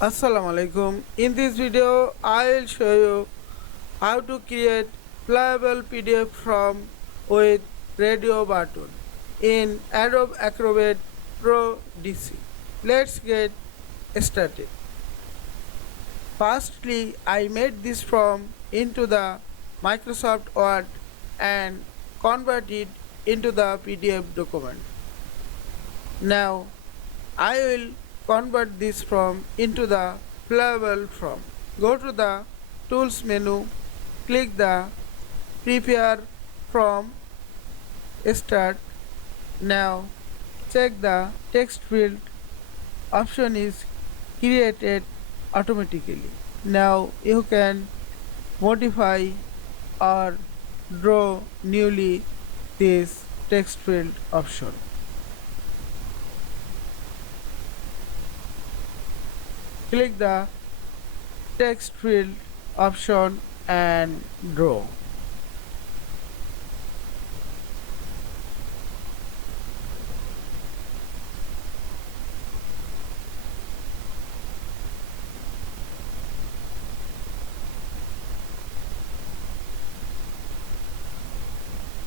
Assalamu Walaikum. In this video, I will show you how to create flyable PDF from with radio button in Adobe Acrobat Pro DC. Let's get started. Firstly, I made this from into the Microsoft Word and convert it into the PDF document. Now, I will convert this from into the flyable from. Go to the Tools menu, click the Prepare from Start. Now, check the text field option is created automatically. Now, you can modify or draw newly this text field option. Click the text field option and draw.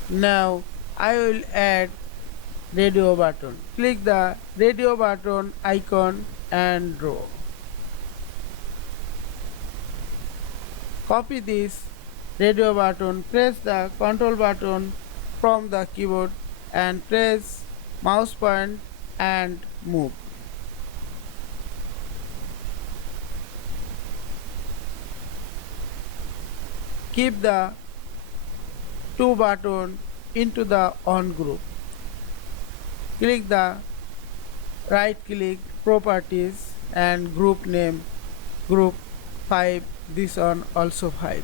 Now I will add radio button. Click the radio button icon and draw. Copy this radio button, press the control button from the keyboard and press mouse point and move. Keep the two button into the on group. Click the right click properties and group name group 5, this one also 5.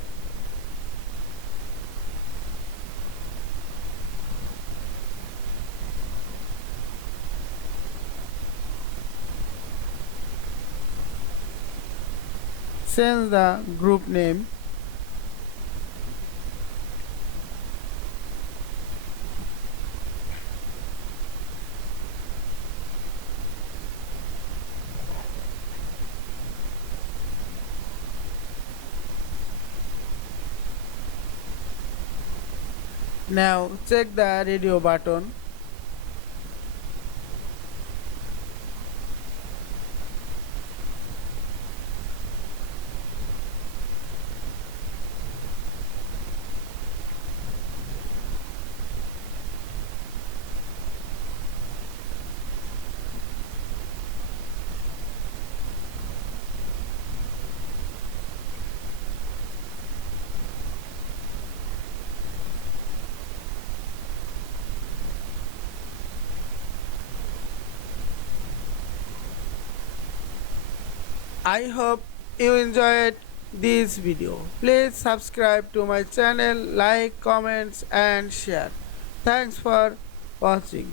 Change the group name. Now check the radio button. I hope you enjoyed this video. Please subscribe to my channel, like, comments and share. Thanks for watching.